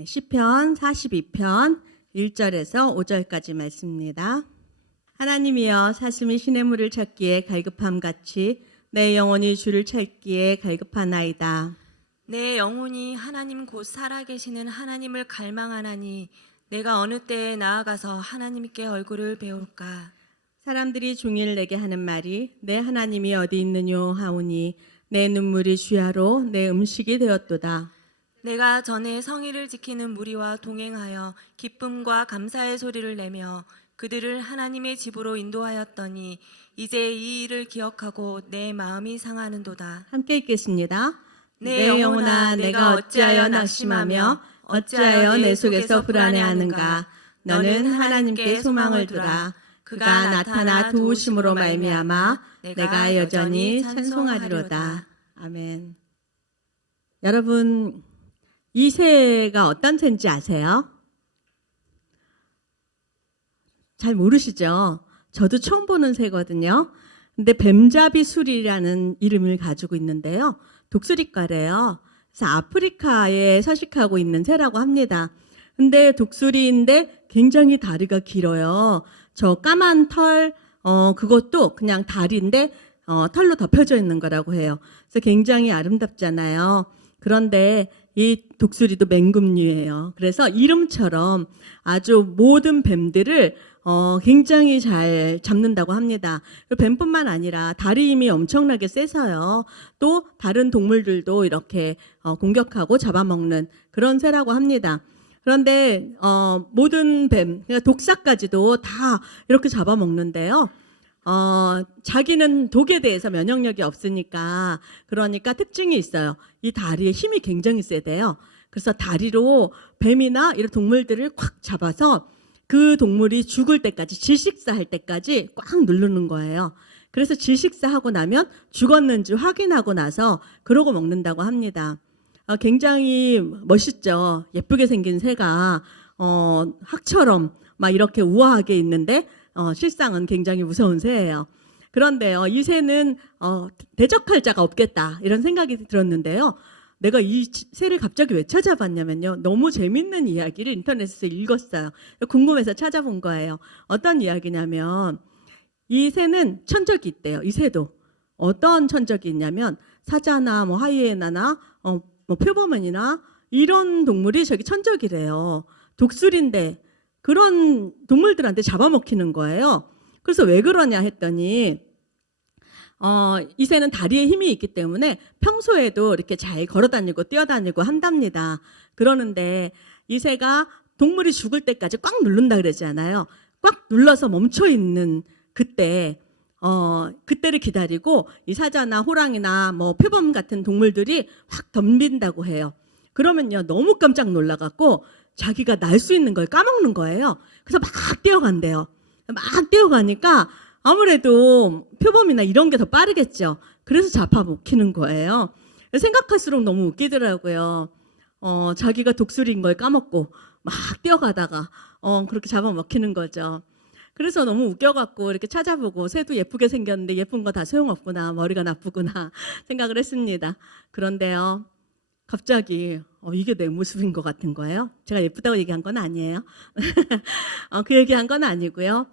네, 시편 42편 1절에서 5절까지 말씀입니다. 하나님이여 사슴이 시냇물을 찾기에 갈급함같이 내 영혼이 주를 찾기에 갈급하나이다. 내 영혼이 하나님 곧 살아계시는 하나님을 갈망하나니 내가 어느 때에 나아가서 하나님께 얼굴을 배울까. 사람들이 종일 내게 하는 말이 내 하나님이 어디 있느뇨 하오니 내 눈물이 주야로 내 음식이 되었도다. 내가 전에 성의를 지키는 무리와 동행하여 기쁨과 감사의 소리를 내며 그들을 하나님의 집으로 인도하였더니 이제 이 일을 기억하고 내 마음이 상하는도다. 함께 읽겠습니다. 내 영혼아 내가 어찌하여 낙심하며 어찌하여 내 속에서 불안해하는가. 너는 하나님께 소망을 두라. 그가 나타나 도우심으로 말미암아 내가 여전히 찬송하리로다. 아멘. 여러분, 이 새가 어떤 새인지 아세요? 잘 모르시죠? 저도 처음 보는 새거든요. 근데 뱀잡이술이라는 이름을 가지고 있는데요. 독수리과래요. 그래서 아프리카에 서식하고 있는 새라고 합니다. 근데 독수리인데 굉장히 다리가 길어요. 저 까만 털, 그것도 그냥 다리인데 털로 덮여져 있는 거라고 해요. 그래서 굉장히 아름답잖아요. 그런데 이 독수리도 맹금류예요. 그래서 이름처럼 아주 모든 뱀들을 굉장히 잘 잡는다고 합니다. 뱀뿐만 아니라 다리 힘이 엄청나게 세서요. 또 다른 동물들도 이렇게 공격하고 잡아먹는 그런 새라고 합니다. 그런데 모든 뱀, 그러니까 독사까지도 다 이렇게 잡아먹는데요. 자기는 독에 대해서 면역력이 없으니까 그러니까 특징이 있어요. 이 다리에 힘이 굉장히 세대요. 그래서 다리로 뱀이나 이런 동물들을 꽉 잡아서 그 동물이 죽을 때까지 질식사할 때까지 꽉 누르는 거예요. 그래서 질식사하고 나면 죽었는지 확인하고 나서 그러고 먹는다고 합니다. 굉장히 멋있죠. 예쁘게 생긴 새가 학처럼 막 이렇게 우아하게 있는데 실상은 굉장히 무서운 새예요. 그런데요, 이 새는 대적할 자가 없겠다 이런 생각이 들었는데요. 내가 이 새를 갑자기 왜 찾아봤냐면요. 너무 재밌는 이야기를 인터넷에서 읽었어요. 궁금해서 찾아본 거예요. 어떤 이야기냐면 이 새는 천적이 있대요. 이 새도. 어떤 천적이 있냐면 사자나 뭐 하이에나나 뭐 표범원이나 이런 동물이 저기 천적이래요. 독수리인데 그런 동물들한테 잡아먹히는 거예요. 그래서 왜 그러냐 했더니 이 새는 다리에 힘이 있기 때문에 평소에도 이렇게 잘 걸어다니고 뛰어다니고 한답니다. 그러는데 이 새가 동물이 죽을 때까지 꽉 누른다 그러잖아요. 꽉 눌러서 멈춰 있는 그때를 기다리고 이 사자나 호랑이나 뭐 표범 같은 동물들이 확 덤빈다고 해요. 그러면요 너무 깜짝 놀라갖고 자기가 날 수 있는 걸 까먹는 거예요. 그래서 막 뛰어간대요. 막 뛰어가니까 아무래도 표범이나 이런 게 더 빠르겠죠. 그래서 잡아먹히는 거예요. 생각할수록 너무 웃기더라고요. 자기가 독수리인 걸 까먹고 막 뛰어가다가 그렇게 잡아먹히는 거죠. 그래서 너무 웃겨갖고 이렇게 찾아보고 새도 예쁘게 생겼는데 예쁜 거 다 소용없구나, 머리가 나쁘구나 생각을 했습니다. 그런데요, 갑자기 이게 내 모습인 것 같은 거예요. 제가 예쁘다고 얘기한 건 아니에요. 그 얘기한 건 아니고요.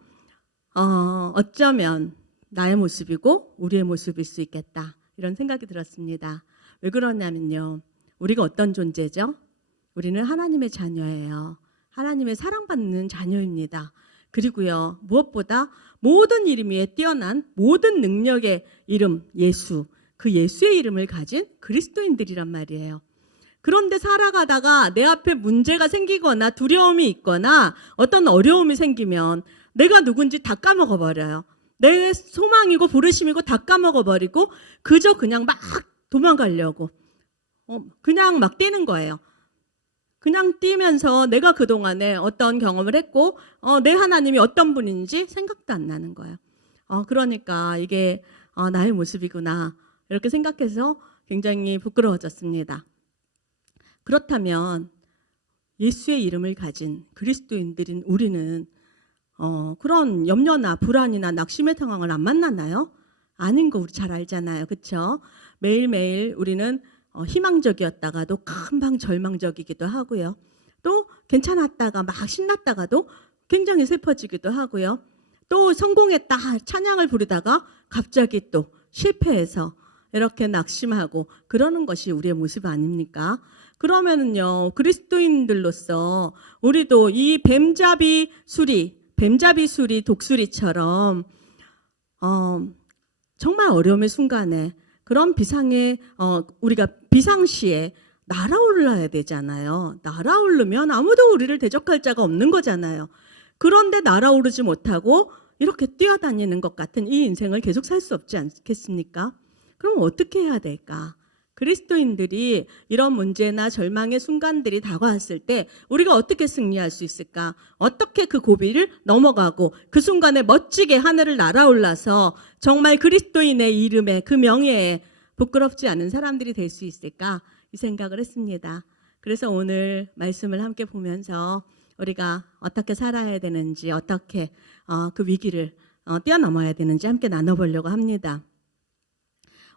어쩌면 나의 모습이고 우리의 모습일 수 있겠다 이런 생각이 들었습니다. 왜 그러냐면요, 우리가 어떤 존재죠? 우리는 하나님의 자녀예요. 하나님의 사랑받는 자녀입니다. 그리고요, 무엇보다 모든 이름 위에 뛰어난 모든 능력의 이름 예수, 그 예수의 이름을 가진 그리스도인들이란 말이에요. 그런데 살아가다가 내 앞에 문제가 생기거나 두려움이 있거나 어떤 어려움이 생기면 내가 누군지 다 까먹어버려요. 내 소망이고 부르심이고 다 까먹어버리고 그저 그냥 막 도망가려고 그냥 막 뛰는 거예요. 그냥 뛰면서 내가 그동안에 어떤 경험을 했고 내 하나님이 어떤 분인지 생각도 안 나는 거예요. 그러니까 이게 나의 모습이구나 이렇게 생각해서 굉장히 부끄러워졌습니다. 그렇다면 예수의 이름을 가진 그리스도인들인 우리는 그런 염려나 불안이나 낙심의 상황을 안 만나나요? 아닌 거 우리 잘 알잖아요. 그렇죠? 매일매일 우리는 희망적이었다가도 금방 절망적이기도 하고요. 또 괜찮았다가 막 신났다가도 굉장히 슬퍼지기도 하고요. 또 성공했다 찬양을 부르다가 갑자기 또 실패해서 이렇게 낙심하고 그러는 것이 우리의 모습 아닙니까? 그러면은요, 그리스도인들로서 우리도 이 뱀잡이 수리 독수리처럼 정말 어려움의 순간에 그런 우리가 비상시에 날아올라야 되잖아요. 날아오르면 아무도 우리를 대적할 자가 없는 거잖아요. 그런데 날아오르지 못하고 이렇게 뛰어다니는 것 같은 이 인생을 계속 살 수 없지 않겠습니까? 그럼 어떻게 해야 될까? 그리스도인들이 이런 문제나 절망의 순간들이 다가왔을 때 우리가 어떻게 승리할 수 있을까? 어떻게 그 고비를 넘어가고 그 순간에 멋지게 하늘을 날아올라서 정말 그리스도인의 이름에 그 명예에 부끄럽지 않은 사람들이 될 수 있을까? 이 생각을 했습니다. 그래서 오늘 말씀을 함께 보면서 우리가 어떻게 살아야 되는지 어떻게 그 위기를 뛰어넘어야 되는지 함께 나눠보려고 합니다.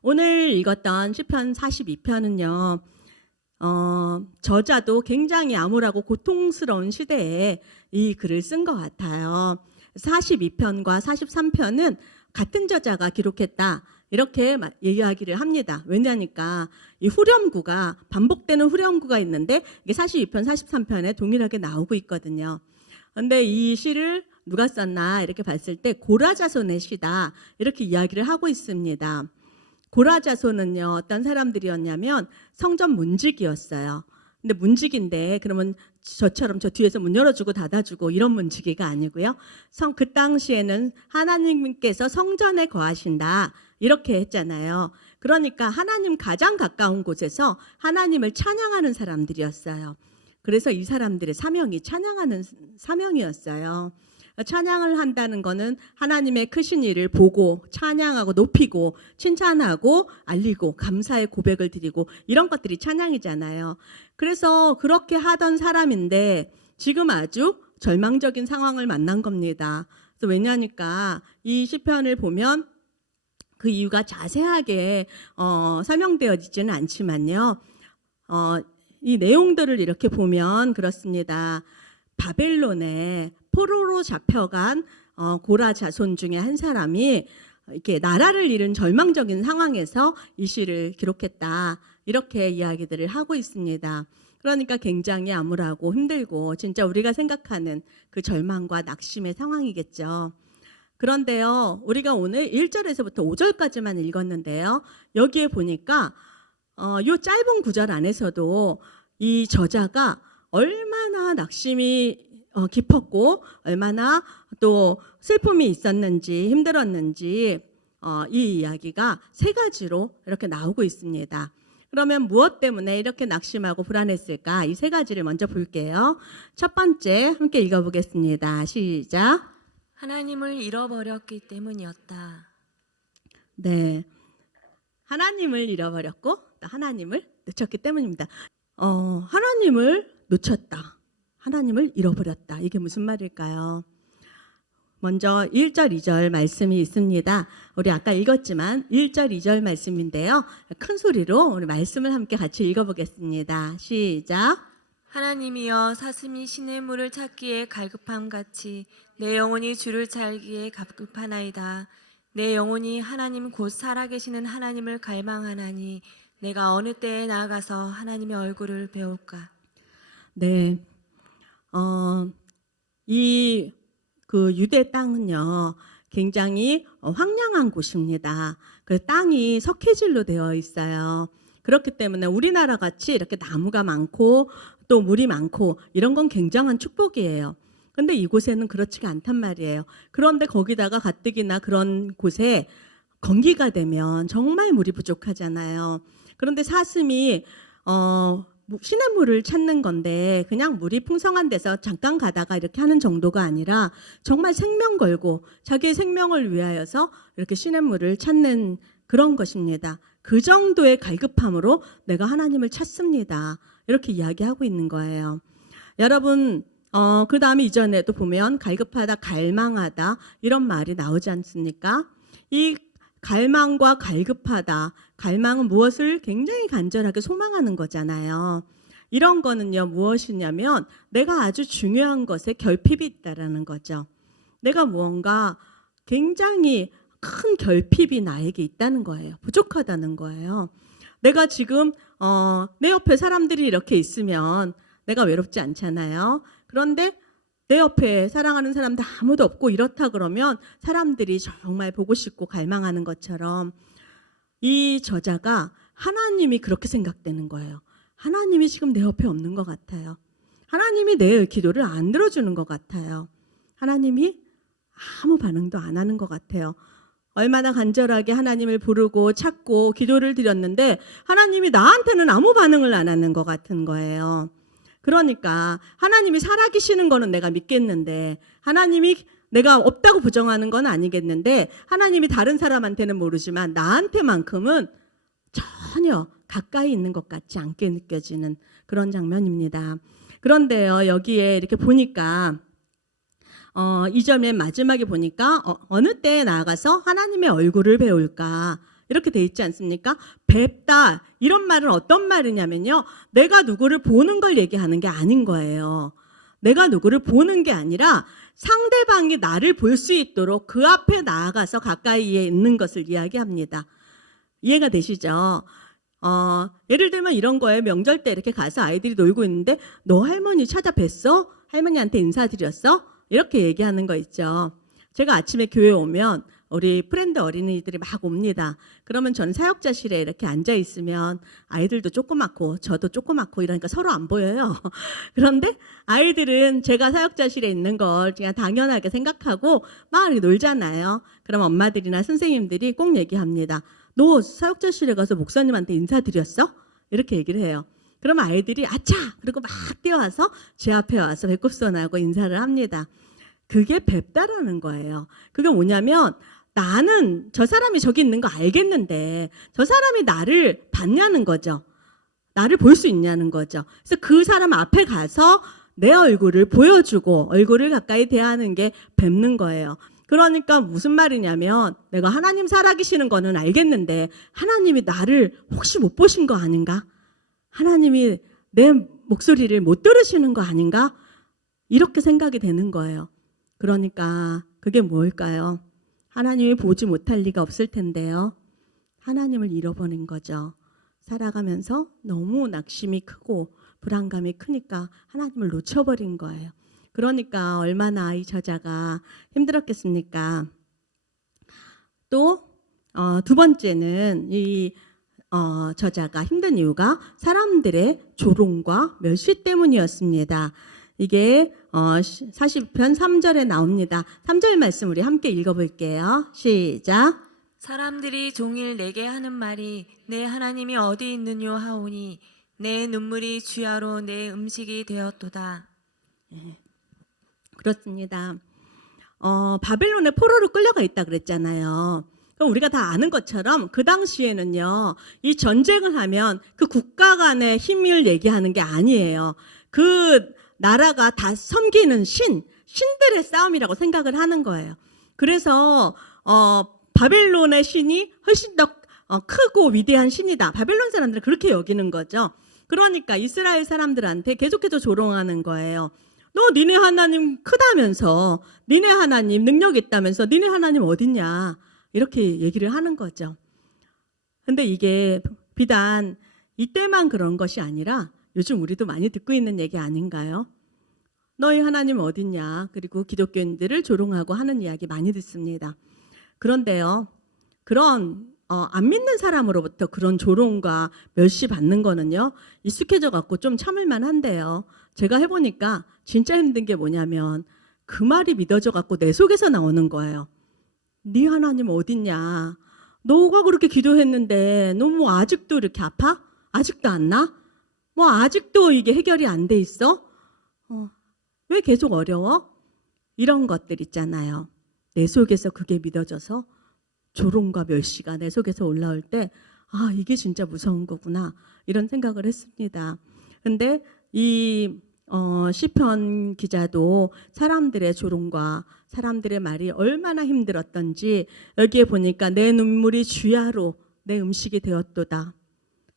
오늘 읽었던 시편 42편은요. 저자도 굉장히 암울하고 고통스러운 시대에 이 글을 쓴 것 같아요. 42편과 43편은 같은 저자가 기록했다. 이렇게 이야기를 합니다. 왜냐니까 이 후렴구가 반복되는 후렴구가 있는데 이게 42편, 43편에 동일하게 나오고 있거든요. 그런데 이 시를 누가 썼나 이렇게 봤을 때 고라자손의 시다. 이렇게 이야기를 하고 있습니다. 고라자손은요, 어떤 사람들이었냐면 성전 문지기였어요. 근데 문지기인데 그러면 저처럼 저 뒤에서 문 열어주고 닫아주고 이런 문지기가 아니고요. 그 당시에는 하나님께서 성전에 거하신다 이렇게 했잖아요. 그러니까 하나님 가장 가까운 곳에서 하나님을 찬양하는 사람들이었어요. 그래서 이 사람들의 사명이 찬양하는 사명이었어요. 찬양을 한다는 것은 하나님의 크신 일을 보고 찬양하고 높이고 칭찬하고 알리고 감사의 고백을 드리고 이런 것들이 찬양이잖아요. 그래서 그렇게 하던 사람인데 지금 아주 절망적인 상황을 만난 겁니다. 그래서 왜냐하니까 이 시편을 보면 그 이유가 자세하게 설명되어지지는 않지만요. 이 내용들을 이렇게 보면 그렇습니다. 바벨론에 포로로 잡혀간 고라 자손 중에 한 사람이 이렇게 나라를 잃은 절망적인 상황에서 이 시를 기록했다. 이렇게 이야기들을 하고 있습니다. 그러니까 굉장히 암울하고 힘들고 진짜 우리가 생각하는 그 절망과 낙심의 상황이겠죠. 그런데요, 우리가 오늘 1절에서부터 5절까지만 읽었는데요. 여기에 보니까 요 짧은 구절 안에서도 이 저자가 얼마나 낙심이 깊었고 얼마나 또 슬픔이 있었는지 힘들었는지 이 이야기가 세 가지로 이렇게 나오고 있습니다. 그러면 무엇 때문에 이렇게 낙심하고 불안했을까? 이 세 가지를 먼저 볼게요. 첫 번째 함께 읽어보겠습니다. 시작. 하나님을 잃어버렸기 때문이었다. 네, 하나님을 잃어버렸고 또 하나님을 놓쳤기 때문입니다. 하나님을 놓쳤다. 하나님을 잃어버렸다. 이게 무슨 말일까요? 먼저 1절, 2절 말씀이 있습니다. 우리 아까 읽었지만 1절, 2절 말씀인데요. 큰 소리로 우리 말씀을 함께 같이 읽어보겠습니다. 시작. 하나님이여 사슴이 시냇물을 찾기에 갈급함같이 내 영혼이 주를 찾기에 갈급하나이다. 내 영혼이 하나님 곧 살아계시는 하나님을 갈망하나니 내가 어느 때에 나아가서 하나님의 얼굴을 배울까? 네, 이 그 유대 땅은요 굉장히 황량한 곳입니다. 그 땅이 석회질로 되어 있어요. 그렇기 때문에 우리나라 같이 이렇게 나무가 많고 또 물이 많고 이런 건 굉장한 축복이에요. 근데 이곳에는 그렇지가 않단 말이에요. 그런데 거기다가 가뜩이나 그런 곳에 건기가 되면 정말 물이 부족하잖아요. 그런데 사슴이 시냇물을 찾는 건데 그냥 물이 풍성한 데서 잠깐 가다가 이렇게 하는 정도가 아니라 정말 생명 걸고 자기의 생명을 위하여서 이렇게 시냇물을 찾는 그런 것입니다. 그 정도의 갈급함으로 내가 하나님을 찾습니다. 이렇게 이야기하고 있는 거예요. 여러분 그 다음에 이전에도 보면 갈급하다, 갈망하다 이런 말이 나오지 않습니까? 이 갈망과 갈급하다. 갈망은 무엇을 굉장히 간절하게 소망하는 거잖아요. 이런 거는요, 무엇이냐면 내가 아주 중요한 것에 결핍이 있다라는 거죠. 내가 무언가 굉장히 큰 결핍이 나에게 있다는 거예요. 부족하다는 거예요. 내가 지금 내 옆에 사람들이 이렇게 있으면 내가 외롭지 않잖아요. 그런데 내 옆에 사랑하는 사람도 아무도 없고 이렇다 그러면 사람들이 정말 보고 싶고 갈망하는 것처럼 이 저자가 하나님이 그렇게 생각되는 거예요. 하나님이 지금 내 옆에 없는 것 같아요. 하나님이 내 기도를 안 들어주는 것 같아요. 하나님이 아무 반응도 안 하는 것 같아요. 얼마나 간절하게 하나님을 부르고 찾고 기도를 드렸는데 하나님이 나한테는 아무 반응을 안 하는 것 같은 거예요. 그러니까 하나님이 살아계시는 거는 내가 믿겠는데 하나님이 내가 없다고 부정하는 건 아니겠는데 하나님이 다른 사람한테는 모르지만 나한테만큼은 전혀 가까이 있는 것 같지 않게 느껴지는 그런 장면입니다. 그런데요, 여기에 이렇게 보니까 2절 맨 마지막에 보니까 어느 때에 나아가서 하나님의 얼굴을 배울까 이렇게 돼 있지 않습니까? 뵙다 이런 말은 어떤 말이냐면요, 내가 누구를 보는 걸 얘기하는 게 아닌 거예요. 내가 누구를 보는 게 아니라 상대방이 나를 볼 수 있도록 그 앞에 나아가서 가까이에 있는 것을 이야기합니다. 이해가 되시죠? 예를 들면 이런 거예요. 명절 때 이렇게 가서 아이들이 놀고 있는데 너 할머니 찾아뵀어? 할머니한테 인사드렸어? 이렇게 얘기하는 거 있죠. 제가 아침에 교회 오면 우리 프렌드 어린이들이 막 옵니다. 그러면 저는 사역자실에 이렇게 앉아 있으면 아이들도 조그맣고 저도 조그맣고 이러니까 서로 안 보여요. 그런데 아이들은 제가 사역자실에 있는 걸 그냥 당연하게 생각하고 막 이렇게 놀잖아요. 그럼 엄마들이나 선생님들이 꼭 얘기합니다. 너 사역자실에 가서 목사님한테 인사드렸어? 이렇게 얘기를 해요. 그럼 아이들이 아차! 그리고 막 뛰어와서 제 앞에 와서 배꼽선하고 인사를 합니다. 그게 뵙다라는 거예요. 그게 뭐냐면 나는 저 사람이 저기 있는 거 알겠는데 저 사람이 나를 봤냐는 거죠. 나를 볼 수 있냐는 거죠. 그래서 그 사람 앞에 가서 내 얼굴을 보여주고 얼굴을 가까이 대하는 게 뵙는 거예요. 그러니까 무슨 말이냐면 내가 하나님 살아계시는 거는 알겠는데 하나님이 나를 혹시 못 보신 거 아닌가? 하나님이 내 목소리를 못 들으시는 거 아닌가? 이렇게 생각이 되는 거예요. 그러니까 그게 뭘까요? 하나님이 보지 못할 리가 없을 텐데요. 하나님을 잃어버린 거죠. 살아가면서 너무 낙심이 크고 불안감이 크니까 하나님을 놓쳐버린 거예요. 그러니까 얼마나 이 저자가 힘들었겠습니까? 또 두 번째는 이 저자가 힘든 이유가 사람들의 조롱과 멸시 때문이었습니다. 이게 40편 3절에 나옵니다. 3절 말씀 우리 함께 읽어볼게요. 시작. 사람들이 종일 내게 하는 말이 내 하나님이 어디 있느뇨 하오니 내 눈물이 주야로 내 음식이 되었도다. 그렇습니다. 바벨론의 포로로 끌려가 있다 그랬잖아요. 그럼 우리가 다 아는 것처럼 그 당시에는요, 이 전쟁을 하면 그 국가 간의 힘을 얘기하는 게 아니에요. 그 나라가 다 섬기는 신들의 싸움이라고 생각을 하는 거예요. 그래서 바벨론의 신이 훨씬 더 크고 위대한 신이다. 바벨론 사람들은 그렇게 여기는 거죠. 그러니까 이스라엘 사람들한테 계속해서 조롱하는 거예요. 너 니네 하나님 크다면서, 니네 하나님 능력 있다면서, 니네 하나님 어딨냐, 이렇게 얘기를 하는 거죠. 근데 이게 비단 이때만 그런 것이 아니라 요즘 우리도 많이 듣고 있는 얘기 아닌가요? 너희 하나님 어딨냐, 그리고 기독교인들을 조롱하고 하는 이야기 많이 듣습니다. 그런데요, 그런 안 믿는 사람으로부터 그런 조롱과 멸시 받는 거는요, 익숙해져 갖고 좀 참을 만한데요. 제가 해보니까 진짜 힘든 게 뭐냐면 그 말이 믿어져 갖고 내 속에서 나오는 거예요. 네 하나님 어딨냐? 너가 그렇게 기도했는데 너 뭐 아직도 이렇게 아파? 아직도 안 나? 뭐 아직도 이게 해결이 안 돼 있어? 왜 계속 어려워? 이런 것들 있잖아요. 내 속에서 그게 믿어져서 조롱과 멸시가 내 속에서 올라올 때, 아, 이게 진짜 무서운 거구나, 이런 생각을 했습니다. 근데 이 시편 기자도 사람들의 조롱과 사람들의 말이 얼마나 힘들었던지 여기에 보니까 내 눈물이 주야로 내 음식이 되었도다.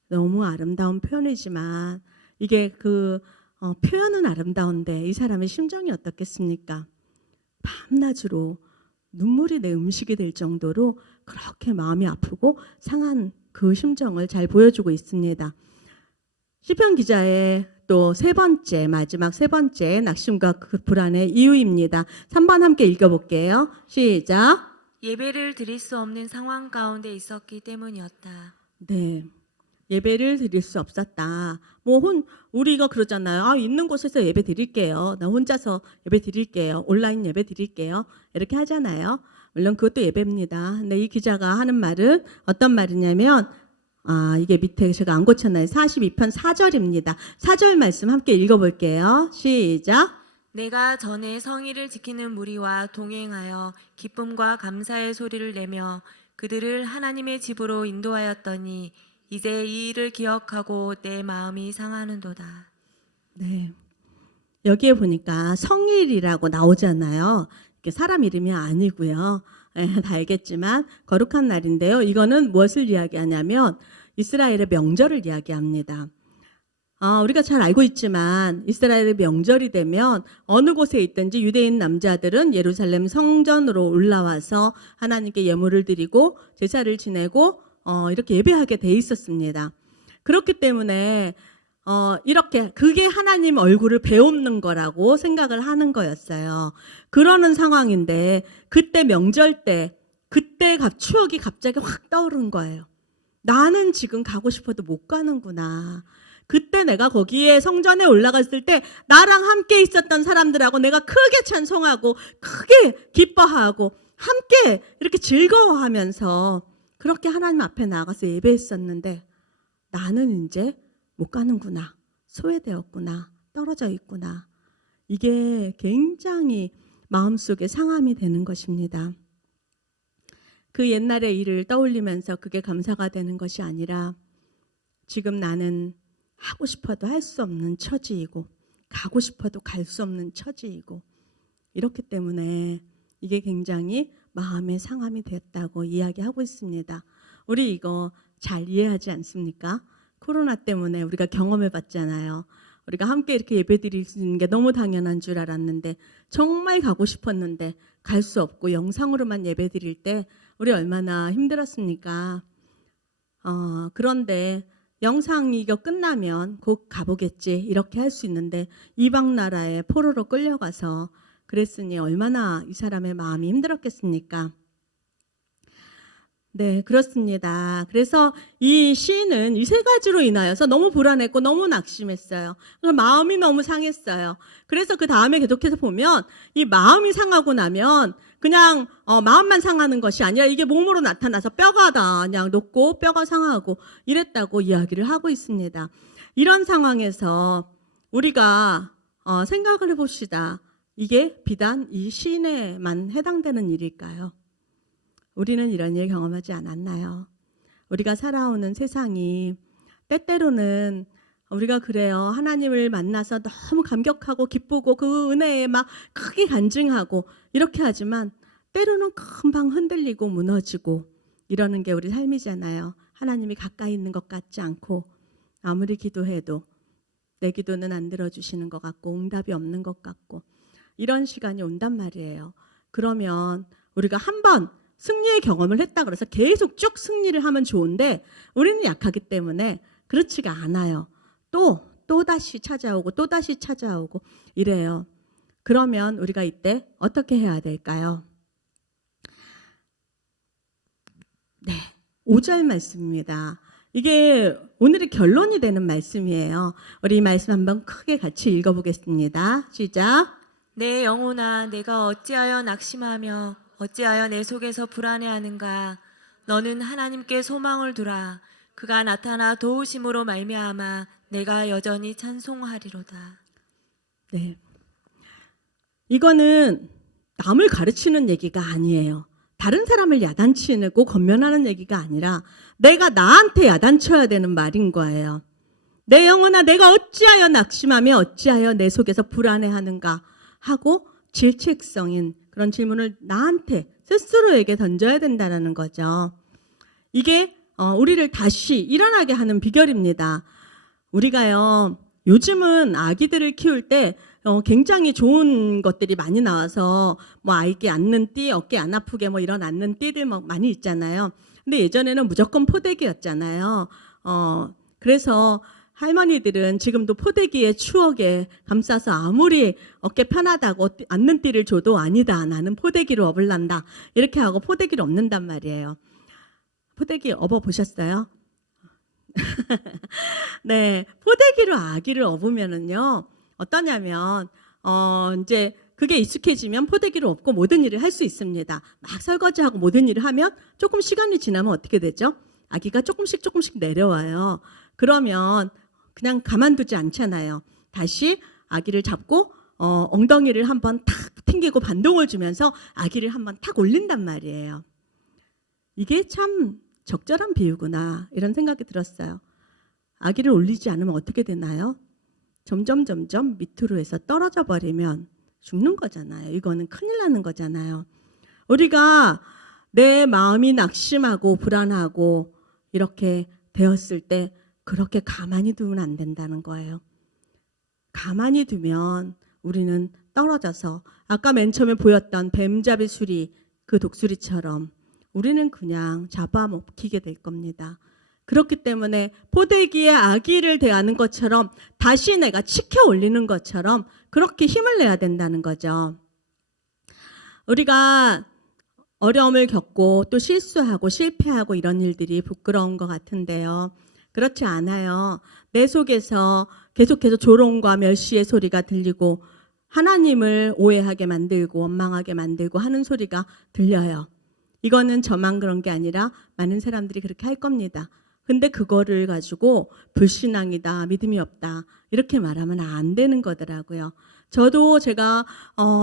너무 아름다운 표현이지만 이게 표현은 아름다운데 이 사람의 심정이 어떻겠습니까? 밤낮으로 눈물이 내 음식이 될 정도로 그렇게 마음이 아프고 상한 그 심정을 잘 보여주고 있습니다. 시편 기자의 또 마지막 세 번째 낙심과 그 불안의 이유입니다. 3번 함께 읽어볼게요. 시작. 예배를 드릴 수 없는 상황 가운데 있었기 때문이었다. 네. 예배를 드릴 수 없었다. 우리가 그러잖아요. 있는 곳에서 예배 드릴게요. 나 혼자서 예배 드릴게요. 온라인 예배 드릴게요. 이렇게 하잖아요. 물론 그것도 예배입니다. 근데 이 기자가 하는 말은 어떤 말이냐면, 이게 밑에 제가 안 고쳤나요? 42편 4절입니다. 4절 말씀 함께 읽어볼게요. 시작. 내가 전에 성의를 지키는 무리와 동행하여 기쁨과 감사의 소리를 내며 그들을 하나님의 집으로 인도하였더니 이제 이 일을 기억하고 내 마음이 상하는도다. 네. 여기에 보니까 성일이라고 나오잖아요. 이게 사람 이름이 아니고요. 다 알겠지만 거룩한 날인데요. 이거는 무엇을 이야기하냐면 이스라엘의 명절을 이야기합니다. 우리가 잘 알고 있지만 이스라엘의 명절이 되면 어느 곳에 있든지 유대인 남자들은 예루살렘 성전으로 올라와서 하나님께 예물을 드리고 제사를 지내고 이렇게 예배하게 돼 있었습니다. 그렇기 때문에 이렇게 그게 하나님 얼굴을 배우는 거라고 생각을 하는 거였어요. 그러는 상황인데 그때 명절 때 그때 추억이 갑자기 확 떠오른 거예요. 나는 지금 가고 싶어도 못 가는구나. 그때 내가 거기에 성전에 올라갔을 때 나랑 함께 있었던 사람들하고 내가 크게 찬송하고 크게 기뻐하고 함께 이렇게 즐거워하면서 그렇게 하나님 앞에 나가서 예배했었는데 나는 이제 못 가는구나. 소외되었구나. 떨어져 있구나. 이게 굉장히 마음속에 상함이 되는 것입니다. 그 옛날의 일을 떠올리면서 그게 감사가 되는 것이 아니라 지금 나는 하고 싶어도 할 수 없는 처지이고 가고 싶어도 갈 수 없는 처지이고 이렇기 때문에 이게 굉장히 마음의 상함이 되었다고 이야기하고 있습니다. 우리 이거 잘 이해하지 않습니까? 코로나 때문에 우리가 경험해 봤잖아요. 우리가 함께 이렇게 예배 드리는 게 너무 당연한 줄 알았는데 정말 가고 싶었는데 갈 수 없고 영상으로만 예배 드릴 때 우리 얼마나 힘들었습니까? 그런데 영상이 이거 끝나면 곧 가보겠지 이렇게 할 수 있는데 이방 나라에 포로로 끌려가서 그랬으니 얼마나 이 사람의 마음이 힘들었겠습니까? 네, 그렇습니다. 그래서 이 시인은 이 세 가지로 인하여서 너무 불안했고 너무 낙심했어요. 마음이 너무 상했어요. 그래서 그 다음에 계속해서 보면 이 마음이 상하고 나면 그냥 마음만 상하는 것이 아니라 이게 몸으로 나타나서 뼈가 다 그냥 녹고 뼈가 상하고 이랬다고 이야기를 하고 있습니다. 이런 상황에서 우리가 생각을 해봅시다. 이게 비단 이 시인에만 해당되는 일일까요? 우리는 이런 일 경험하지 않았나요? 우리가 살아오는 세상이 때때로는 우리가 그래요. 하나님을 만나서 너무 감격하고 기쁘고 그 은혜에 막 크게 간증하고 이렇게 하지만 때로는 금방 흔들리고 무너지고 이러는 게 우리 삶이잖아요. 하나님이 가까이 있는 것 같지 않고 아무리 기도해도 내 기도는 안 들어주시는 것 같고 응답이 없는 것 같고 이런 시간이 온단 말이에요. 그러면 우리가 한번 승리의 경험을 했다 그래서 계속 쭉 승리를 하면 좋은데 우리는 약하기 때문에 그렇지가 않아요. 또다시 찾아오고 또다시 찾아오고 이래요. 그러면 우리가 이때 어떻게 해야 될까요? 네, 5절 말씀입니다. 이게 오늘의 결론이 되는 말씀이에요. 우리 이 말씀 한번 크게 같이 읽어보겠습니다. 시작. 내 영혼아 내가 어찌하여 낙심하며 어찌하여 내 속에서 불안해하는가. 너는 하나님께 소망을 두라. 그가 나타나 도우심으로 말미암아 내가 여전히 찬송하리로다. 네, 이거는 남을 가르치는 얘기가 아니에요. 다른 사람을 야단치고 권면하는 얘기가 아니라 내가 나한테 야단쳐야 되는 말인 거예요. 내 영혼아 내가 어찌하여 낙심하며 어찌하여 내 속에서 불안해하는가 하고 질책성인 그런 질문을 나한테 스스로에게 던져야 된다는 거죠. 이게 우리를 다시 일어나게 하는 비결입니다. 우리가요 요즘은 아기들을 키울 때 굉장히 좋은 것들이 많이 나와서 뭐 아기 앉는 띠, 어깨 안 아프게 뭐 이런 앉는 띠들 뭐 많이 있잖아요. 근데 예전에는 무조건 포대기였잖아요. 그래서 할머니들은 지금도 포대기의 추억에 감싸서 아무리 어깨 편하다고 앉는 띠를 줘도 아니다. 나는 포대기로 업을란다. 이렇게 하고 포대기를 업는단 말이에요. 포대기 업어 보셨어요? 네, 포대기로 아기를 업으면은요, 어떠냐면, 이제 그게 익숙해지면 포대기로 업고 모든 일을 할 수 있습니다. 막 설거지하고 모든 일을 하면 조금 시간이 지나면 어떻게 되죠? 아기가 조금씩 조금씩 내려와요. 그러면 그냥 가만두지 않잖아요. 다시 아기를 잡고, 엉덩이를 한번 탁 튕기고 반동을 주면서 아기를 한번 탁 올린단 말이에요. 이게 참 적절한 비유구나, 이런 생각이 들었어요. 아기를 올리지 않으면 어떻게 되나요? 점점 밑으로 해서 떨어져 버리면 죽는 거잖아요. 이거는 큰일 나는 거잖아요. 우리가 내 마음이 낙심하고 불안하고 이렇게 되었을 때 그렇게 가만히 두면 안 된다는 거예요. 가만히 두면 우리는 떨어져서 아까 맨 처음에 보였던 뱀잡이 수리, 그 독수리처럼 우리는 그냥 잡아먹히게 될 겁니다. 그렇기 때문에 포대기에 아기를 대하는 것처럼 다시 내가 치켜 올리는 것처럼 그렇게 힘을 내야 된다는 거죠. 우리가 어려움을 겪고 또 실수하고 실패하고 이런 일들이 부끄러운 것 같은데요. 그렇지 않아요. 내 속에서 계속해서 조롱과 멸시의 소리가 들리고 하나님을 오해하게 만들고 원망하게 만들고 하는 소리가 들려요. 이거는 저만 그런 게 아니라 많은 사람들이 그렇게 할 겁니다. 근데 그거를 가지고 불신앙이다, 믿음이 없다 이렇게 말하면 안 되는 거더라고요. 저도 제가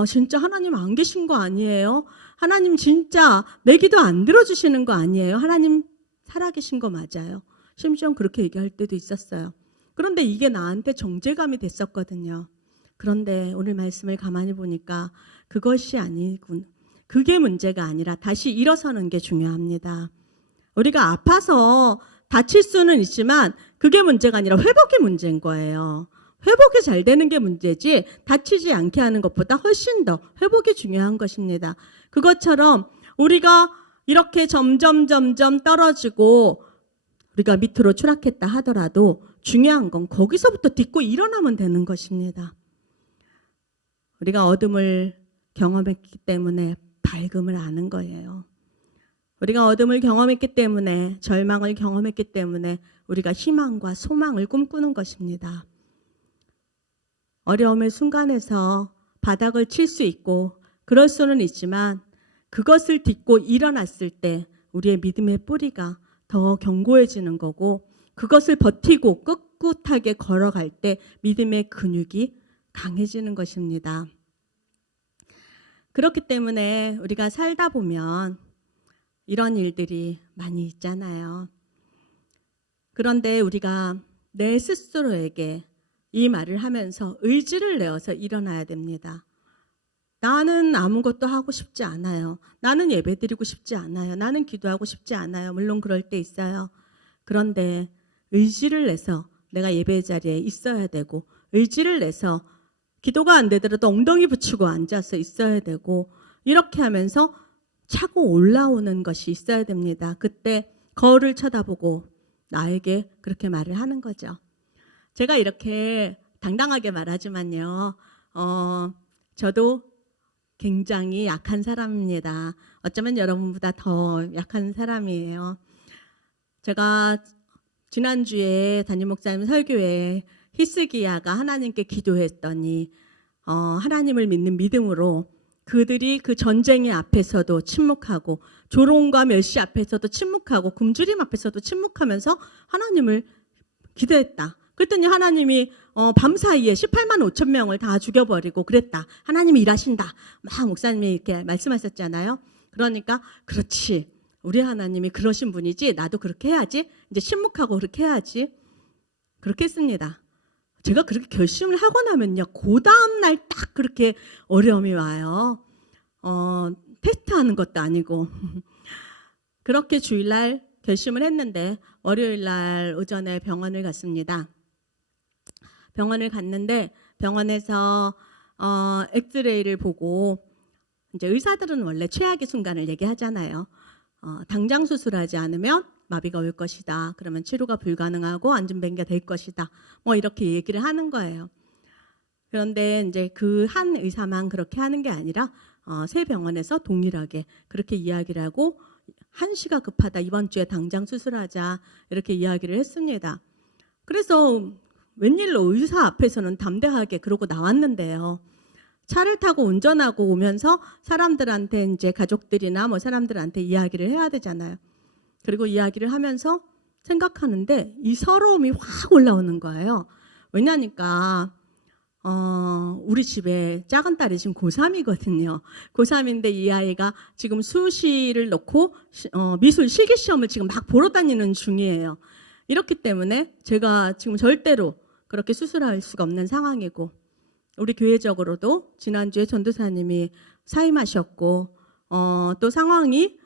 진짜 하나님 안 계신 거 아니에요? 하나님 진짜 내 기도 안 들어주시는 거 아니에요? 하나님 살아계신 거 맞아요? 심지어 그렇게 얘기할 때도 있었어요. 그런데 이게 나한테 정죄감이 됐었거든요. 그런데 오늘 말씀을 가만히 보니까 그것이 아니군. 그게 문제가 아니라 다시 일어서는 게 중요합니다. 우리가 아파서 다칠 수는 있지만 그게 문제가 아니라 회복이 문제인 거예요. 회복이 잘 되는 게 문제지 다치지 않게 하는 것보다 훨씬 더 회복이 중요한 것입니다. 그것처럼 우리가 이렇게 점점 떨어지고 우리가 밑으로 추락했다 하더라도 중요한 건 거기서부터 딛고 일어나면 되는 것입니다. 우리가 어둠을 경험했기 때문에 밝음을 아는 거예요. 우리가 어둠을 경험했기 때문에 절망을 경험했기 때문에 우리가 희망과 소망을 꿈꾸는 것입니다. 어려움의 순간에서 바닥을 칠 수 있고 그럴 수는 있지만 그것을 딛고 일어났을 때 우리의 믿음의 뿌리가 더 견고해지는 거고 그것을 버티고 꿋꿋하게 걸어갈 때 믿음의 근육이 강해지는 것입니다. 그렇기 때문에 우리가 살다 보면 이런 일들이 많이 있잖아요. 그런데 우리가 내 스스로에게 이 말을 하면서 의지를 내어서 일어나야 됩니다. 나는 아무것도 하고 싶지 않아요. 나는 예배드리고 싶지 않아요. 나는 기도하고 싶지 않아요. 물론 그럴 때 있어요. 그런데 의지를 내서 내가 예배 자리에 있어야 되고 의지를 내서 기도가 안 되더라도 엉덩이 붙이고 앉아서 있어야 되고 이렇게 하면서 차고 올라오는 것이 있어야 됩니다. 그때 거울을 쳐다보고 나에게 그렇게 말을 하는 거죠. 제가 이렇게 당당하게 말하지만요. 저도 굉장히 약한 사람입니다. 어쩌면 여러분보다 더 약한 사람이에요. 제가 지난주에 담임 목사님 설교에 히스기야가 하나님께 기도했더니 하나님을 믿는 믿음으로 그들이 그 전쟁의 앞에서도 침묵하고 조롱과 멸시 앞에서도 침묵하고 굶주림 앞에서도 침묵하면서 하나님을 기도했다. 그랬더니 하나님이 밤사이에 18만 5천 명을 다 죽여버리고 그랬다. 하나님이 일하신다. 막 목사님이 이렇게 말씀하셨잖아요. 그러니까 그렇지. 우리 하나님이 그러신 분이지. 나도 그렇게 해야지. 이제 침묵하고 그렇게 해야지. 그렇게 했습니다. 제가 그렇게 결심을 하고 나면요. 그 다음날 딱 그렇게 어려움이 와요. 테스트하는 것도 아니고. 그렇게 주일날 결심을 했는데 월요일날 오전에 병원을 갔습니다. 병원을 갔는데 병원에서 엑스레이를 보고 이제 의사들은 원래 최악의 순간을 얘기하잖아요. 당장 수술하지 않으면 마비가 올 것이다. 그러면 치료가 불가능하고 안전뱅이가 될 것이다. 뭐 이렇게 얘기를 하는 거예요. 그런데 이제 그 한 의사만 그렇게 하는 게 아니라 세 병원에서 동일하게 그렇게 이야기를 하고 한시가 급하다. 이번 주에 당장 수술하자. 이렇게 이야기를 했습니다. 그래서 웬일로 의사 앞에서는 담대하게 그러고 나왔는데요. 차를 타고 운전하고 오면서 사람들한테 이제 가족들이나 뭐 사람들한테 이야기를 해야 되잖아요. 그리고 이야기를 하면서 생각하는데 이 서러움이 확 올라오는 거예요. 왜냐니까 우리 집에 작은 딸이 지금 고3이거든요. 고3인데 이 아이가 지금 수시를 놓고 미술 실기시험을 지금 막 보러 다니는 중이에요. 이렇기 때문에 제가 지금 절대로 그렇게 수술할 수가 없는 상황이고 우리 교회적으로도 지난주에 전도사님이 사임하셨고 또 상황이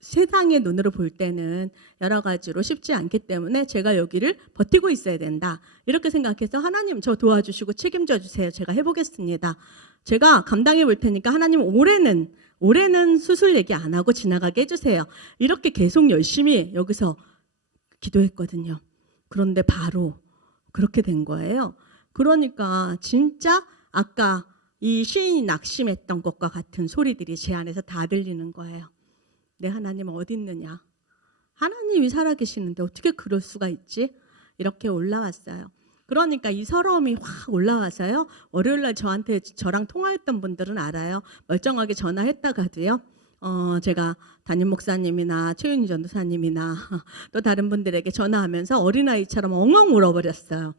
세상의 눈으로 볼 때는 여러 가지로 쉽지 않기 때문에 제가 여기를 버티고 있어야 된다. 이렇게 생각해서 하나님 저 도와주시고 책임져 주세요. 제가 해보겠습니다. 제가 감당해 볼 테니까 하나님 올해는 수술 얘기 안 하고 지나가게 해주세요. 이렇게 계속 열심히 여기서 기도했거든요. 그런데 바로 그렇게 된 거예요. 그러니까 진짜 아까 이 시인이 낙심했던 것과 같은 소리들이 제 안에서 다 들리는 거예요. 내 하나님 어디 있느냐? 하나님이 살아계시는데 어떻게 그럴 수가 있지? 이렇게 올라왔어요. 그러니까 이 서러움이 확 올라와서요. 월요일날 저랑 통화했던 분들은 알아요. 멀쩡하게 전화했다가도요. 제가 담임 목사님이나 최윤희 전도사님이나 또 다른 분들에게 전화하면서 어린아이처럼 엉엉 울어버렸어요.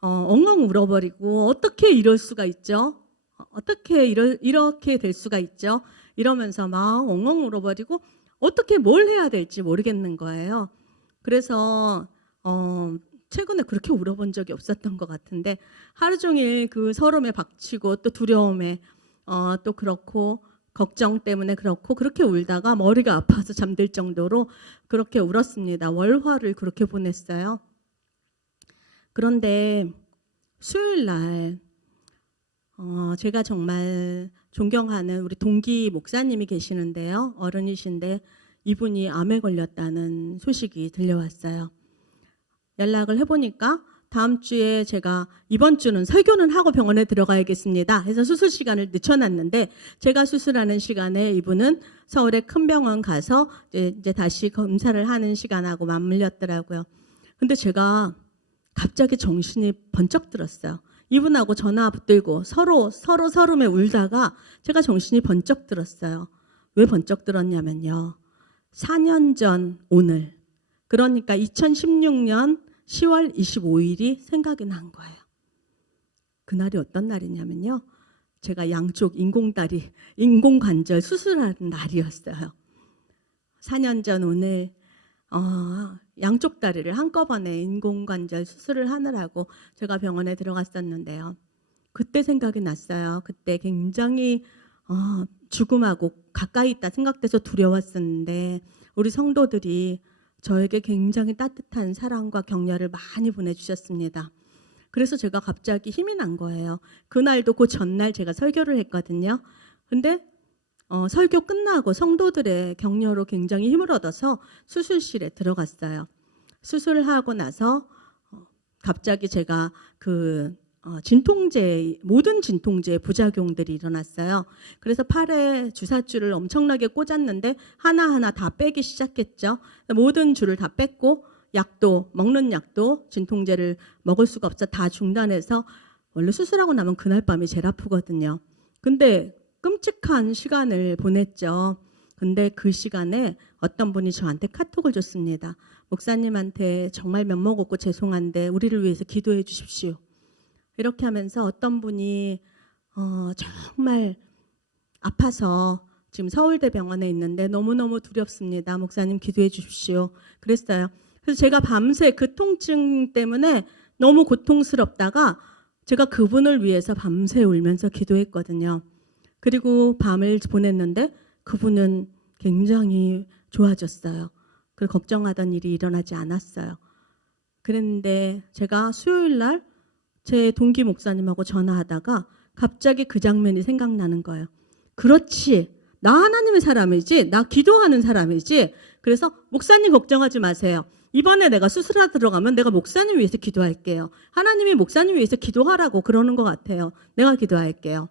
엉엉 울어버리고 어떻게 이럴 수가 있죠? 어떻게 이렇게 될 수가 있죠? 이러면서 막 엉엉 울어버리고 어떻게 뭘 해야 될지 모르겠는 거예요. 그래서 최근에 그렇게 울어본 적이 없었던 것 같은데 하루 종일 그 서러움에 박치고 또 두려움에 또 그렇고 걱정 때문에 그렇고 그렇게 울다가 머리가 아파서 잠들 정도로 그렇게 울었습니다. 월화를 그렇게 보냈어요. 그런데 수요일 날 제가 정말 존경하는 우리 동기 목사님이 계시는데요. 어른이신데 이분이 암에 걸렸다는 소식이 들려왔어요. 연락을 해보니까 다음 주에 제가 이번 주는 설교는 하고 병원에 들어가야겠습니다 해서 수술 시간을 늦춰놨는데 제가 수술하는 시간에 이분은 서울의 큰 병원 가서 이제 다시 검사를 하는 시간하고 맞물렸더라고요. 근데 제가 갑자기 정신이 번쩍 들었어요. 이분하고 전화 붙들고 서로 서름에 울다가 제가 정신이 번쩍 들었어요. 왜 번쩍 들었냐면요. 4년 전 오늘, 그러니까 2016년 10월 25일이 생각이 난 거예요. 그날이 어떤 날이냐면요. 제가 양쪽 인공관절 수술하는 날이었어요. 4년 전 오늘 양쪽 다리를 한꺼번에 인공관절 수술을 하느라고 제가 병원에 들어갔었는데요. 그때 생각이 났어요. 그때 굉장히 죽음하고 가까이 있다 생각돼서 두려웠었는데 우리 성도들이 저에게 굉장히 따뜻한 사랑과 격려를 많이 보내주셨습니다. 그래서 제가 갑자기 힘이 난 거예요. 그날도 그 전날 제가 설교를 했거든요. 근데 설교 끝나고 성도들의 격려로 굉장히 힘을 얻어서 수술실에 들어갔어요. 수술을 하고 나서 갑자기 제가 모든 진통제의 부작용들이 일어났어요. 그래서 팔에 주사줄을 엄청나게 꽂았는데 하나하나 다 빼기 시작했죠. 모든 줄을 다 뺐고 먹는 약도 진통제를 먹을 수가 없어 다 중단해서 원래 수술하고 나면 그날 밤이 제일 아프거든요. 근데 끔찍한 시간을 보냈죠. 근데 그 시간에 어떤 분이 저한테 카톡을 줬습니다. 목사님한테 정말 면목 없고 죄송한데 우리를 위해서 기도해 주십시오. 이렇게 하면서 어떤 분이 정말 아파서 지금 서울대병원에 있는데 너무너무 두렵습니다. 목사님 기도해 주십시오. 그랬어요. 그래서 제가 밤새 그 통증 때문에 너무 고통스럽다가 제가 그분을 위해서 밤새 울면서 기도했거든요. 그리고 밤을 보냈는데 그분은 굉장히 좋아졌어요. 그리고 걱정하던 일이 일어나지 않았어요. 그랬는데 제가 수요일 날 제 동기 목사님하고 전화하다가 갑자기 그 장면이 생각나는 거예요. 그렇지. 나 하나님의 사람이지. 나 기도하는 사람이지. 그래서 목사님 걱정하지 마세요. 이번에 내가 수술하러 들어가면 내가 목사님 위해서 기도할게요. 하나님이 목사님 위해서 기도하라고 그러는 것 같아요. 내가 기도할게요.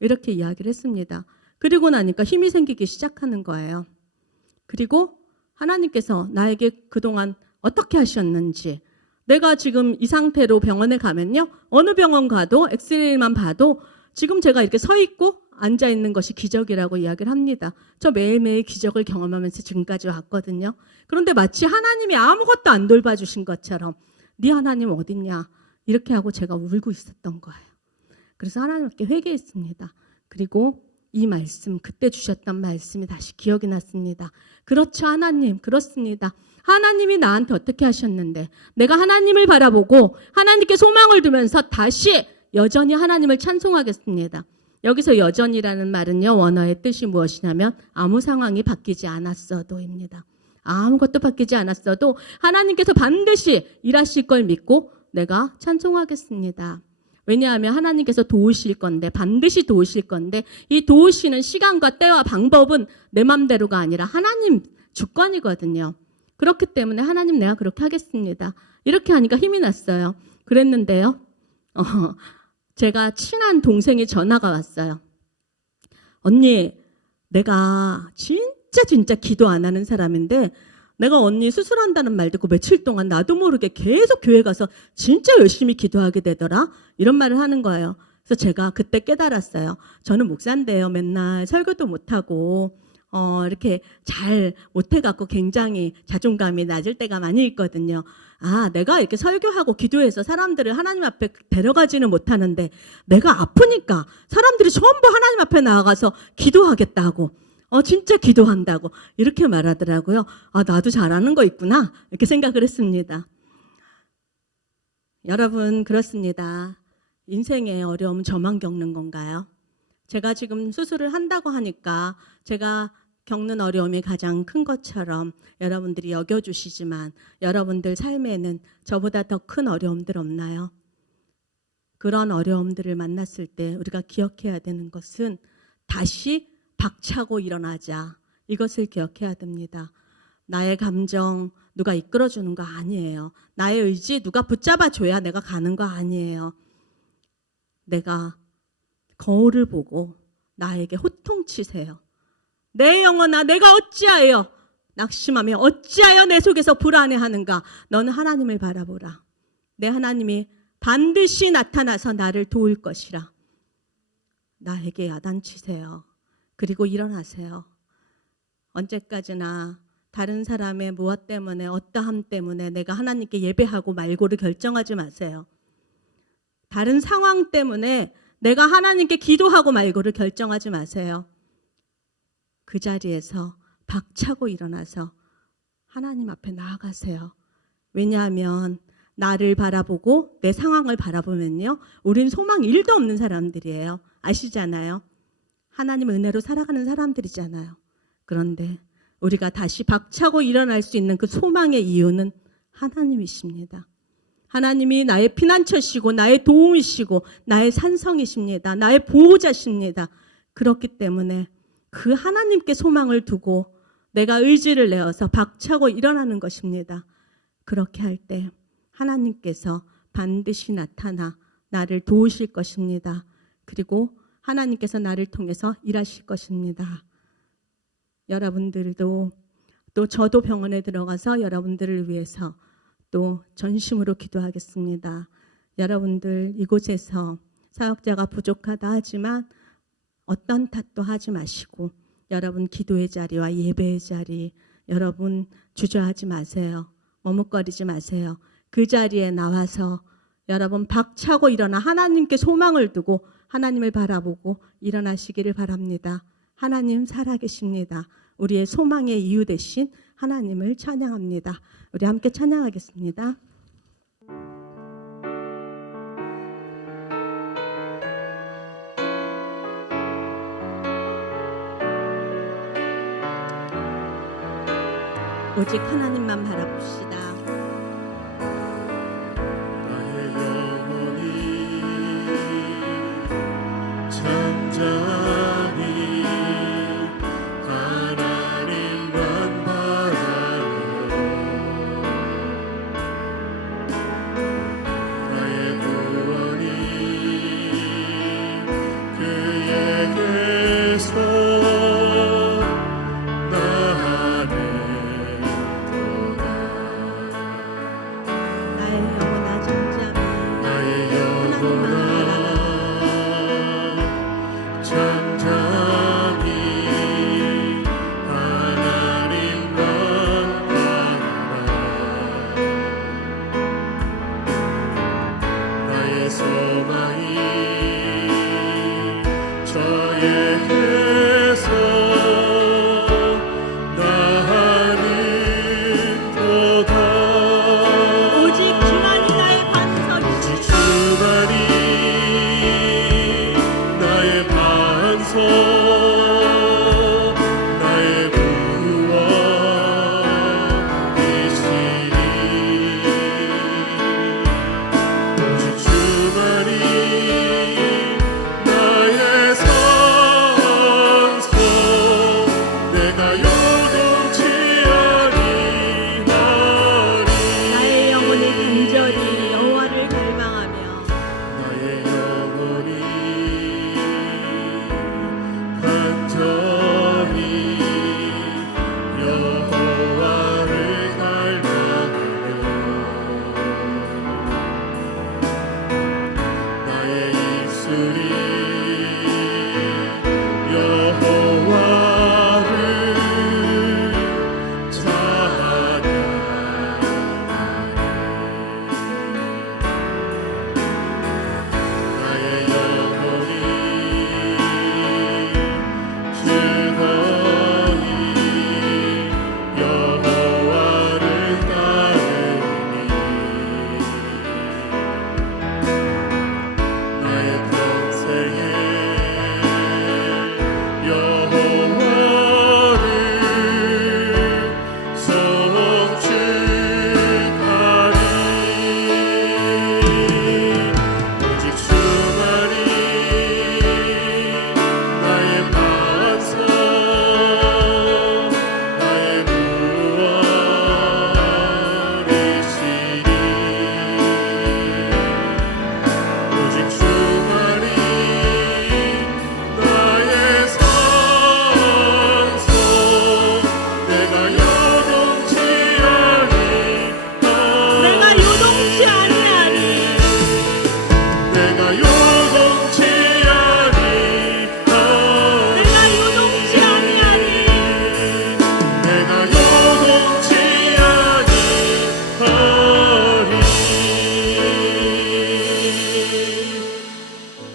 이렇게 이야기를 했습니다. 그리고 나니까 힘이 생기기 시작하는 거예요. 그리고 하나님께서 나에게 그동안 어떻게 하셨는지, 내가 지금 이 상태로 병원에 가면요, 어느 병원 가도 엑스레이만 봐도 지금 제가 이렇게 서 있고 앉아 있는 것이 기적이라고 이야기를 합니다. 저 매일매일 기적을 경험하면서 지금까지 왔거든요. 그런데 마치 하나님이 아무것도 안 돌봐주신 것처럼 네 하나님 어딨냐 이렇게 하고 제가 울고 있었던 거예요. 그래서 하나님께 회개했습니다. 그리고 이 말씀, 그때 주셨던 말씀이 다시 기억이 났습니다. 그렇죠, 하나님. 그렇습니다. 하나님이 나한테 어떻게 하셨는데 내가 하나님을 바라보고 하나님께 소망을 두면서 다시 여전히 하나님을 찬송하겠습니다. 여기서 여전이라는 말은요, 원어의 뜻이 무엇이냐면 아무 상황이 바뀌지 않았어도입니다. 아무것도 바뀌지 않았어도 하나님께서 반드시 일하실 걸 믿고 내가 찬송하겠습니다. 왜냐하면 하나님께서 도우실 건데, 반드시 도우실 건데, 이 도우시는 시간과 때와 방법은 내 맘대로가 아니라 하나님 주권이거든요. 그렇기 때문에 하나님 내가 그렇게 하겠습니다. 이렇게 하니까 힘이 났어요. 그랬는데요, 제가 친한 동생이 전화가 왔어요. 언니, 내가 진짜 기도 안 하는 사람인데 내가 언니 수술한다는 말 듣고 며칠 동안 나도 모르게 계속 교회 가서 진짜 열심히 기도하게 되더라. 이런 말을 하는 거예요. 그래서 제가 그때 깨달았어요. 저는 목사인데요. 맨날 설교도 못하고 이렇게 잘 못해갖고 굉장히 자존감이 낮을 때가 많이 있거든요. 아, 내가 이렇게 설교하고 기도해서 사람들을 하나님 앞에 데려가지는 못하는데 내가 아프니까 사람들이 전부 하나님 앞에 나아가서 기도하겠다고, 진짜 기도한다고 이렇게 말하더라고요. 아, 나도 잘하는 거 있구나 이렇게 생각을 했습니다. 여러분, 그렇습니다. 인생의 어려움 저만 겪는 건가요? 제가 지금 수술을 한다고 하니까 제가 겪는 어려움이 가장 큰 것처럼 여러분들이 여겨주시지만 여러분들 삶에는 저보다 더 큰 어려움들 없나요? 그런 어려움들을 만났을 때 우리가 기억해야 되는 것은 다시 박차고 일어나자, 이것을 기억해야 됩니다. 나의 감정 누가 이끌어주는 거 아니에요. 나의 의지 누가 붙잡아줘야 내가 가는 거 아니에요. 내가 거울을 보고 나에게 호통치세요. 내 영혼아, 내가 어찌하여 낙심하며 어찌하여 내 속에서 불안해하는가. 너는 하나님을 바라보라. 내 하나님이 반드시 나타나서 나를 도울 것이라. 나에게 야단치세요. 그리고 일어나세요. 언제까지나 다른 사람의 무엇 때문에, 어떠함 때문에 내가 하나님께 예배하고 말고를 결정하지 마세요. 다른 상황 때문에 내가 하나님께 기도하고 말고를 결정하지 마세요. 그 자리에서 박차고 일어나서 하나님 앞에 나아가세요. 왜냐하면 나를 바라보고 내 상황을 바라보면요, 우린 소망 1도 없는 사람들이에요. 아시잖아요. 하나님 은혜로 살아가는 사람들이잖아요. 그런데 우리가 다시 박차고 일어날 수 있는 그 소망의 이유는 하나님이십니다. 하나님이 나의 피난처시고 나의 도움이시고 나의 산성이십니다. 나의 보호자십니다. 그렇기 때문에 그 하나님께 소망을 두고 내가 의지를 내어서 박차고 일어나는 것입니다. 그렇게 할 때 하나님께서 반드시 나타나 나를 도우실 것입니다. 그리고 하나님께서 나를 통해서 일하실 것입니다. 여러분들도, 또 저도 병원에 들어가서 여러분들을 위해서 또 전심으로 기도하겠습니다. 여러분들 이곳에서 사역자가 부족하다 하지만 어떤 탓도 하지 마시고 여러분 기도의 자리와 예배의 자리, 여러분 주저하지 마세요. 머뭇거리지 마세요. 그 자리에 나와서 여러분 박차고 일어나 하나님께 소망을 두고 하나님을 바라보고 일어나시기를 바랍니다. 하나님 살아계십니다. 우리의 소망의 이유 되신 하나님을 찬양합니다. 우리 함께 찬양하겠습니다. 오직 하나님만 바라봅시다.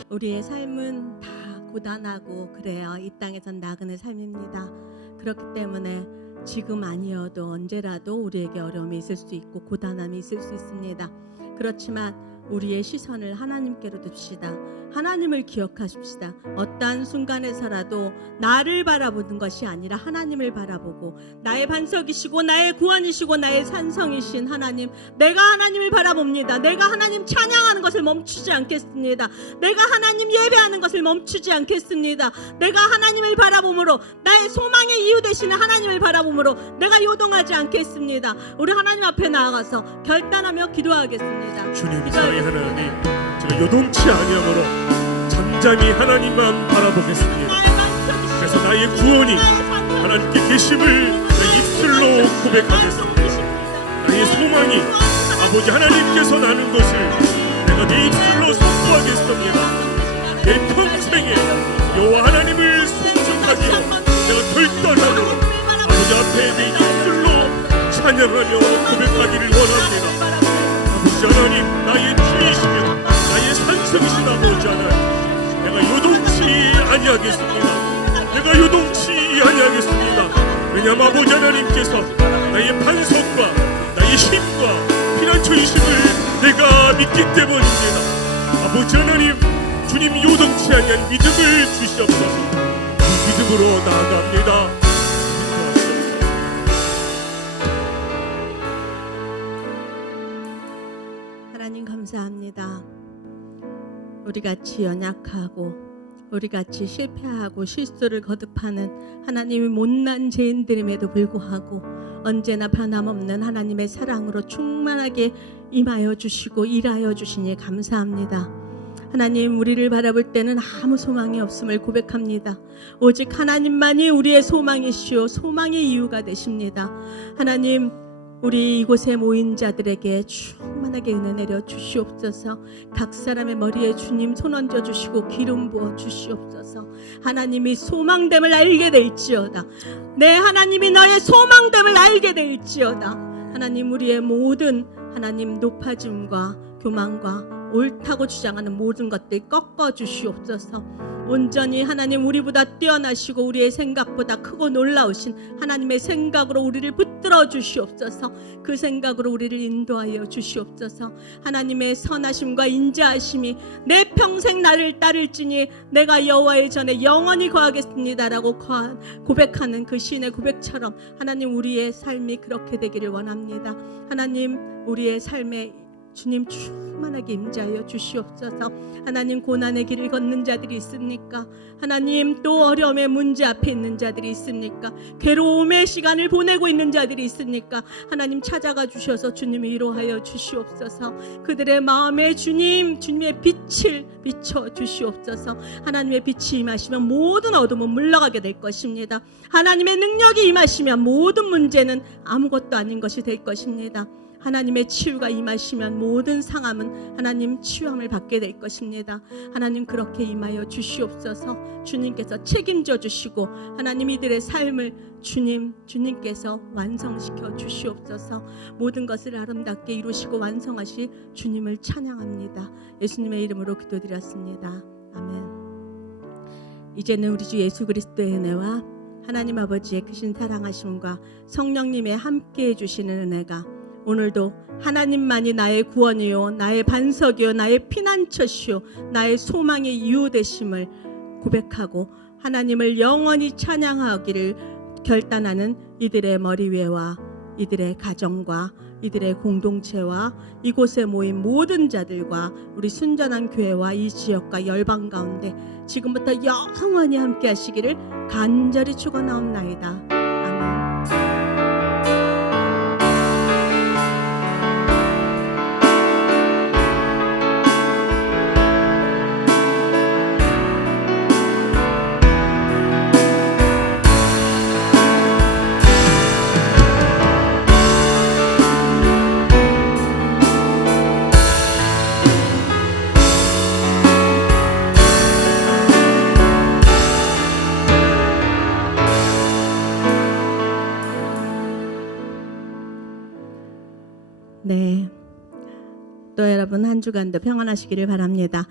우리의 삶은 다 고단하고 그래요. 이 땅에선 나그네 삶입니다. 그렇기 때문에 지금 아니어도 언제라도 우리에게 어려움이 있을 수 있고 고단함이 있을 수 있습니다. 그렇지만 우리의 시선을 하나님께로 둡시다. 하나님을 기억하십시다. 어떠한 순간에서라도 나를 바라보는 것이 아니라 하나님을 바라보고 나의 반석이시고 나의 구원이시고 나의 산성이신 하나님, 내가 하나님을 바라봅니다. 내가 하나님 찬양하는 것을 멈추지 않겠습니다. 내가 하나님 예배하는 것을 멈추지 않겠습니다. 내가 하나님을 바라봄으로 나의 소망의 이유 되시는 하나님을 바라봄으로 내가 요동하지 않겠습니다. 우리 하나님 앞에 나아가서 결단하며 기도하겠습니다. 주님 사랑의 하나님, 제가 요동치 아니함으로 잠잠히 하나님만 바라보겠습니다. 그래서 나의 구원이 하나님께 계심을 내 입술로 고백하겠습니다. 나의 소망이 아버지 하나님께서 나는 것을 내가 내 입술로 선포하겠습니다. 내 평생에 여호와 하나님을 송축하기로 내가 결단하고 아버지 앞에 내 입술로 찬양하며 고백하기를 원합니다. 아버지 하나님, 나의 주이시며 나의 산성이신 아버지 하나님, 내가 요동치 아니하겠습니다. 내가 요동치 아니하겠습니다. 왜냐하면 아버지 하나님께서 나의 반석과 나의 힘과 피난처이심을 내가 믿기 때문입니다. 아버지 하나님, 주님 요동치 아니한 믿음을 주시옵소서. 그 믿음으로 나아갑니다. 하나님 감사합니다. 우리같이 연약하고 우리같이 실패하고 실수를 거듭하는 하나님의 못난 죄인들임에도 불구하고 언제나 변함없는 하나님의 사랑으로 충만하게 임하여 주시고 일하여 주시니 감사합니다. 하나님, 우리를 바라볼 때는 아무 소망이 없음을 고백합니다. 오직 하나님만이 우리의 소망이시오 소망의 이유가 되십니다. 하나님, 우리 이곳에 모인 자들에게 충만하게 은혜 내려 주시옵소서. 각 사람의 머리에 주님 손 얹어 주시고 기름 부어 주시옵소서. 하나님이 소망됨을 알게 될지어다. 내 하나님이 너의 소망됨을 알게 될지어다. 하나님, 우리의 모든 하나님 높아짐과 교만과 옳다고 주장하는 모든 것들 꺾어 주시옵소서. 온전히 하나님, 우리보다 뛰어나시고 우리의 생각보다 크고 놀라우신 하나님의 생각으로 우리를 붙들어 주시옵소서. 그 생각으로 우리를 인도하여 주시옵소서. 하나님의 선하심과 인자하심이 내 평생 나를 따를지니 내가 여호와의 전에 영원히 거하겠습니다라고 고백하는 그 시인의 고백처럼 하나님, 우리의 삶이 그렇게 되기를 원합니다. 하나님, 우리의 삶에 주님 충만하게 임재하여 주시옵소서. 하나님, 고난의 길을 걷는 자들이 있습니까? 하나님, 또 어려움의 문제 앞에 있는 자들이 있습니까? 괴로움의 시간을 보내고 있는 자들이 있습니까? 하나님, 찾아가 주셔서 주님이 위로하여 주시옵소서. 그들의 마음에 주님의 빛을 비춰 주시옵소서. 하나님의 빛이 임하시면 모든 어둠은 물러가게 될 것입니다. 하나님의 능력이 임하시면 모든 문제는 아무것도 아닌 것이 될 것입니다. 하나님의 치유가 임하시면 모든 상함은 하나님 치유함을 받게 될 것입니다. 하나님 그렇게 임하여 주시옵소서. 주님께서 책임져 주시고 하나님 이들의 삶을 주님께서 완성시켜 주시옵소서. 모든 것을 아름답게 이루시고 완성하실 주님을 찬양합니다. 예수님의 이름으로 기도드렸습니다. 아멘. 이제는 우리 주 예수 그리스도의 은혜와 하나님 아버지의 크신 사랑하심과 성령님의 함께해 주시는 은혜가 오늘도 하나님만이 나의 구원이요 나의 반석이요 나의 피난처시요 나의 소망의 이유 되심을 고백하고 하나님을 영원히 찬양하기를 결단하는 이들의 머리 위에와 이들의 가정과 이들의 공동체와 이곳에 모인 모든 자들과 우리 순전한 교회와 이 지역과 열방 가운데 지금부터 영원히 함께 하시기를 간절히 축원하옵나이다. 아멘. 네. 또 여러분 한 주간도 평안하시기를 바랍니다.